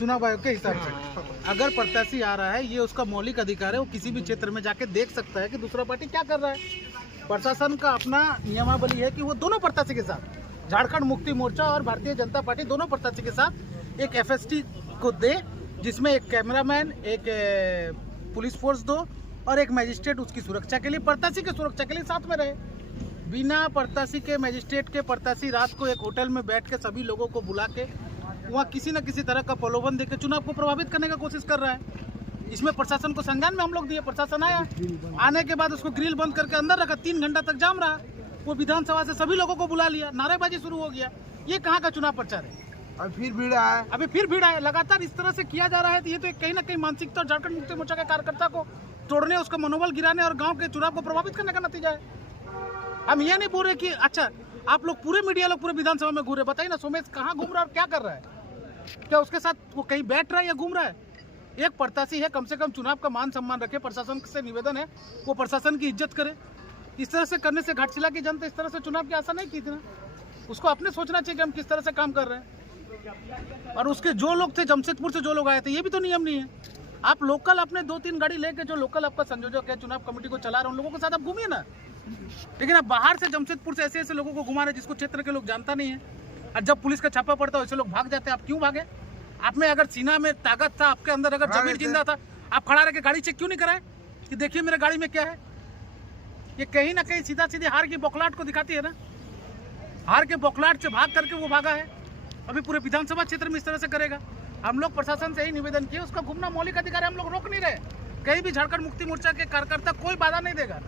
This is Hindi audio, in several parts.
चुनाव आयोग के हिसाब से अगर प्रत्याशी आ रहा है, ये उसका मौलिक अधिकार है, वो किसी भी क्षेत्र में जाके देख सकता है कि दूसरा पार्टी क्या कर रहा है। प्रशासन का अपना नियमावली है कि वो दोनों प्रत्याशी के साथ, झारखंड मुक्ति मोर्चा और भारतीय जनता पार्टी दोनों प्रत्याशी के साथ एक FST को दे, जिसमें एक कैमरामैन, एक पुलिस फोर्स दो और एक मजिस्ट्रेट उसकी सुरक्षा के लिए, प्रत्याशी की सुरक्षा के लिए साथ में रहे। बिना प्रत्याशी के, मजिस्ट्रेट के, प्रत्याशी रात को एक होटल में बैठ के सभी लोगों को बुला के वहाँ किसी न किसी तरह का प्रलोभन देकर चुनाव को प्रभावित करने का कोशिश कर रहा है। इसमें प्रशासन को संज्ञान में हम लोग दिए। प्रशासन आया, आने के बाद उसको ग्रिल बंद करके अंदर रखा, 3 घंटा तक जाम रहा। वो विधानसभा से सभी लोगों को बुला लिया, नारेबाजी शुरू हो गया। ये कहाँ का चुनाव प्रचार है? अभी फिर भीड़ है। लगातार इस तरह से किया जा रहा है तो ये तो कहीं ना कहीं मानसिकता और झारखंड मुक्ति मोर्चा के कार्यकर्ता को तोड़ने, उसका मनोबल गिराने और गांव के चुनाव को प्रभावित करने का नतीजा है। हम ये नहीं बोल रहे कि अच्छा आप लोग पूरे मीडिया लोग पूरे विधानसभा में घूरे, बताइए ना सोमेश कहाँ घूम रहा है और क्या कर रहा है? क्या उसके साथ वो कहीं बैठ रहा है या घूम रहा है? एक प्रत्याशी है, कम से कम चुनाव का मान सम्मान रखे। प्रशासन से निवेदन है वो प्रशासन की इज्जत करे। इस तरह से करने से घाटशिला की जनता इस तरह से चुनाव की आशा नहीं की थी ना। उसको अपने सोचना चाहिए कि हम किस तरह से काम कर रहे हैं। और उसके जो लोग थे, जमशेदपुर से जो लोग आए थे, ये भी तो नियम नहीं है। आप लोकल अपने 2-3 गाड़ी लेके, जो लोकल आपका संयोजक है, चुनाव कमेटी को चला रहे हैं, उन लोगों के साथ आप घूमिए ना। लेकिन आप बाहर से, जमशेदपुर से ऐसे लोगों को घुमा रहे जिसको क्षेत्र के लोग जानता नहीं है। और जब पुलिस का छापा पड़ता है वैसे लोग भाग जाते हैं। आप क्यों भागे? आप में अगर सीना में ताकत था, आपके अंदर अगर जमीन जिंदा था, आप खड़ा रह के गाड़ी चेक क्यों नहीं कराए कि देखिए मेरे गाड़ी में क्या है? ये कहीं ना कहीं सीधा सीधी हार की बौखलाहट को दिखाती है ना। हार के बौखलाहट से भाग करके वो भागा है। अभी पूरे विधानसभा क्षेत्र में इस तरह से करेगा। हम लोग प्रशासन से यही निवेदन किए, उसका घूमना मौलिक अधिकार है, हम लोग रोक नहीं रहे। कहीं भी झारखंड मुक्ति मोर्चा के कार्यकर्ता कोई बाधा नहीं देगा,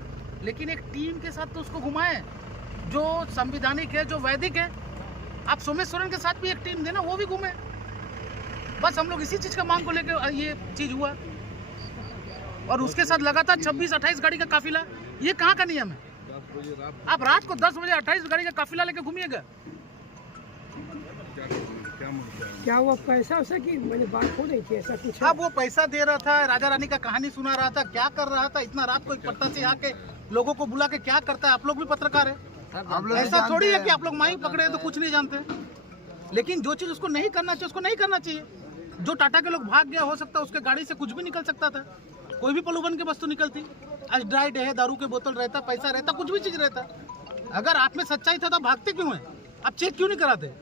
लेकिन एक टीम के साथ तो उसको घुमाएं जो संविधानिक है, जो वैदिक है। आप सोमेश सोरेन के साथ भी एक टीम देना, वो भी घूमे। बस हम लोग इसी चीज का मांग को लेकर ये चीज हुआ। और उसके साथ लगातार 26-28 गाड़ी का काफिला, ये कहाँ का नियम है? आप रात को 10 बजे 28 गाड़ी का काफिला लेकर घूमिएगा। क्या वो पैसा वैसा की मैंने बात हो रही थी, ऐसा कुछ? अब वो पैसा दे रहा था, राजा रानी का कहानी सुना रहा था, क्या कर रहा था? इतना रात को एक प्रत्याशी आके लोगों को बुला के क्या करता है? आप लोग भी पत्रकार है, ऐसा थोड़ी है कि आप लोग माई पकड़े तो कुछ नहीं जानते। लेकिन जो चीज उसको नहीं करना चाहिए उसको नहीं करना चाहिए। जो टाटा के लोग भाग गया, हो सकता है उसके गाड़ी से कुछ भी निकल सकता था, कोई भी प्रलोभन की वस्तु निकलती। आज ड्राइड है, दारू के बोतल रहता, पैसा रहता, कुछ भी चीज रहता। अगर आप में सच्चाई था तो भागते क्यों है? आप चेक क्यों नहीं कराते?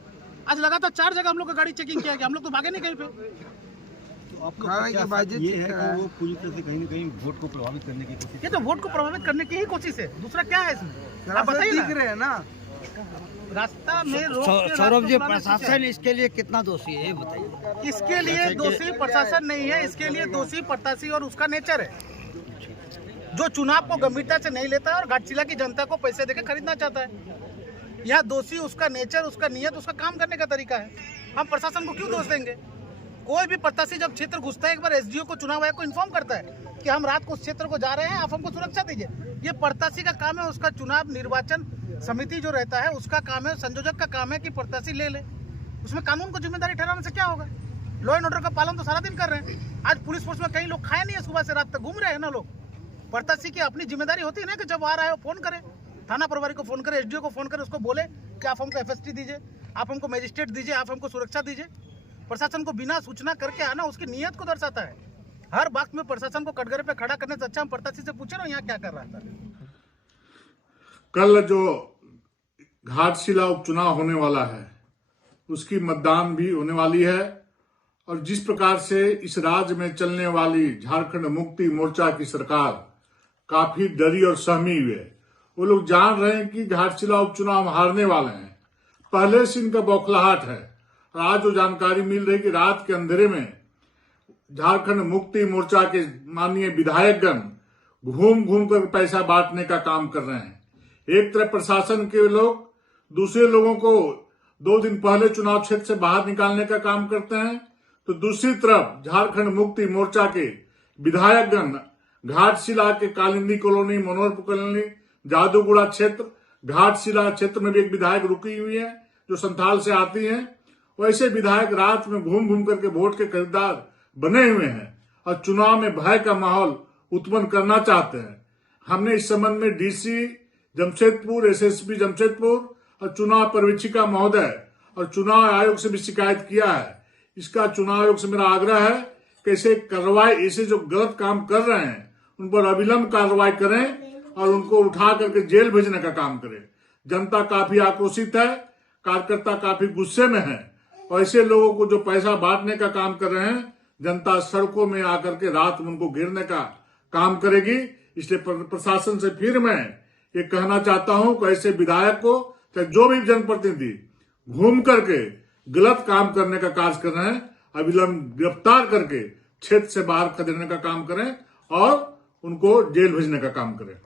आज लगातार 4 जगह हम लोग का गाड़ी चेकिंग किया गया, हम लोग तो भागे नहीं कहीं पे। ये है कि वो पूरी तरह से कहीं न कहीं वोट को प्रभावित करने की कोशिश। ये तो वोट को प्रभावित करने की ही कोशिश है, दूसरा क्या है इसमें? आप बताइए ना। रास्ता में रोक के सौरभ जी, प्रशासन इसके लिए कितना दोषी है ये बताइए। इसके लिए दोषी प्रशासन नहीं है, इसके लिए दोषी प्रत्याशी और उसका नेचर है, जो चुनाव को गंभीरता से नहीं लेता है और घाटशिला की जनता को पैसे देकर खरीदना चाहता है। यह दोषी उसका नेचर, उसका नियत, उसका काम करने का तरीका है। हम प्रशासन को क्यों दोष देंगे? कोई भी प्रत्याशी जब क्षेत्र घुसता है, एक बार SDO को, चुनाव आयोग को इन्फॉर्म करता है कि हम रात को उस क्षेत्र को जा रहे हैं, आप हमको सुरक्षा दीजिए। ये प्रत्याशी का काम है, उसका चुनाव निर्वाचन समिति जो रहता है उसका काम है, संयोजक का काम है कि प्रत्याशी ले ले। उसमें कानून को जिम्मेदारी ठहराने से क्या होगा? लॉ एंड ऑर्डर का पालन तो सारा दिन कर रहे हैं। आज पुलिस फोर्स में कई लोग खाए नहीं है, सुबह से रात तक घूम रहे हैं ना लोग। प्रत्याशी की अपनी जिम्मेदारी होती है ना कि जब आ रहा है वो फोन करे, थाना प्रभारी को फोन करे, SDO को फोन करे, उसको बोले कि आप हमको FST दीजिए, आप हमको मजिस्ट्रेट दीजिए, आप हमको सुरक्षा दीजिए। प्रशासन को बिना सूचना करके आना उसकी नीयत को दर्शाता है। हर वक्त में प्रशासन को कटघरे पे खड़ा करने से अच्छा हम प्रत्याशी से पूछे ना यहाँ क्या कर रहा था। कल जो घाटशिला उपचुनाव होने वाला है उसकी मतदान भी होने वाली है, और जिस प्रकार से इस राज्य में चलने वाली झारखंड मुक्ति मोर्चा की सरकार काफी डरी और सहमी हुई है। वो लोग जान रहे हैं कि घाटशिला उपचुनाव हारने वाले हैं, पहले से इनका बौखलाहट है। और आज जो जानकारी मिल रही कि रात के अंधेरे में झारखंड मुक्ति मोर्चा के माननीय विधायकगण घूम घूम कर पैसा बांटने का काम कर रहे हैं। एक तरफ प्रशासन के लोग दूसरे लोगों को 2 दिन पहले चुनाव क्षेत्र से बाहर निकालने का काम करते हैं, तो दूसरी तरफ झारखंड मुक्ति मोर्चा के विधायकगण घाटशिला के कालिंदी कॉलोनी, मनोहरपुर कॉलोनी, जादूगुड़ा क्षेत्र, घाटशिला क्षेत्र में भी एक विधायक रुकी हुई है जो संथाल से आती हैं। वैसे विधायक रात में घूम घूम करके वोट के खरीदार बने हुए हैं और चुनाव में भय का माहौल उत्पन्न करना चाहते हैं। हमने इस संबंध में DC जमशेदपुर, SSP जमशेदपुर और चुनाव पर्यवेक्षिका महोदय और चुनाव आयोग से भी शिकायत किया है इसका चुनाव आयोग से मेरा आग्रह है कि ऐसे जो गलत काम कर रहे हैं उन पर अविलंब कार्रवाई करें और उनको उठा करके जेल भेजने का काम करें। जनता काफी आक्रोशित है, कार्यकर्ता काफी गुस्से में है और ऐसे लोगों को जो पैसा बांटने का काम कर रहे हैं, जनता सड़कों में आकर के रात में उनको घेरने का काम करेगी। इसलिए प्रशासन से फिर मैं ये कहना चाहता हूं कि ऐसे विधायक को चाहे जो भी जनप्रतिनिधि घूम करके गलत काम करने का कार्य कर रहे हैं, अविलंब गिरफ्तार करके क्षेत्र से बाहर खदेड़ने का काम करें और उनको जेल भेजने का काम करें।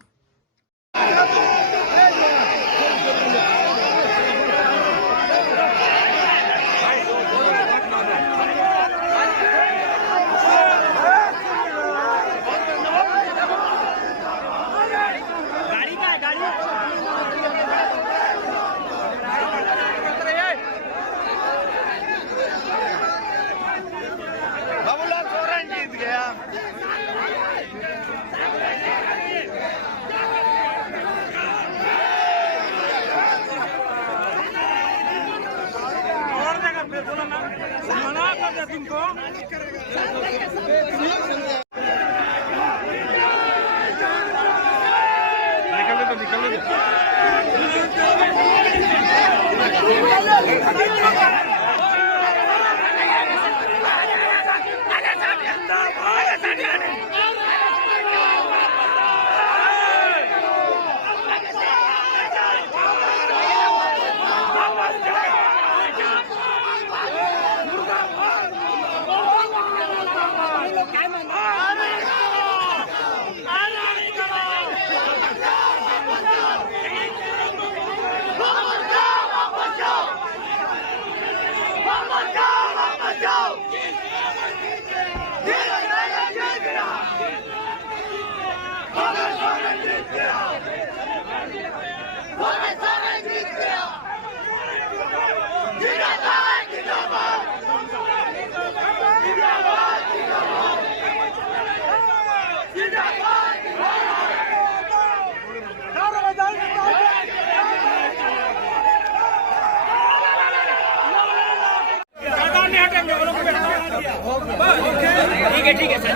ठीक है सर,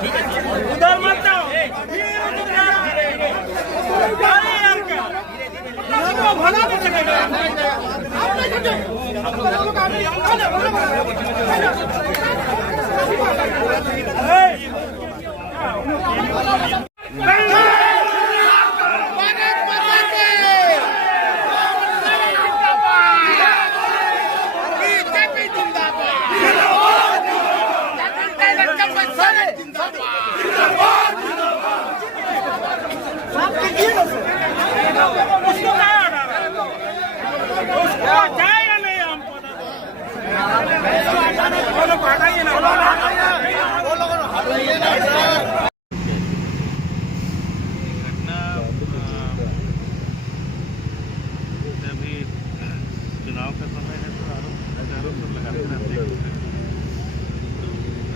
ठीक है उधर मत जाओ। भगा दे जाएगा नहीं हमको अभी चुनाव का समय है तो आरोप सब लगाते रहते हैं। तो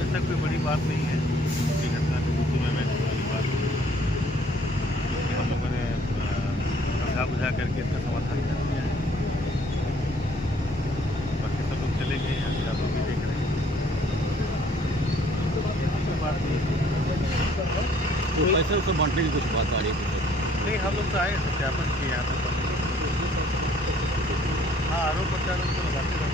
ऐसा कोई बड़ी बात नहीं है कि घटना में वाली बात नहीं है। हम लोगों ने समझा बुझा करके इसका समाधान कर दिया है। बाकी सब लोग चले गए हैं, अभी आप लोग भी देख रहे हैं। कोई बात नहीं है। तो पैसे से बांटने की कुछ बात आ रही है? नहीं, हम लोग तो आए सत्यापन किए यहाँ तक। हाँ, आरोप प्रत्यारोप तो लगाते रहते हैं।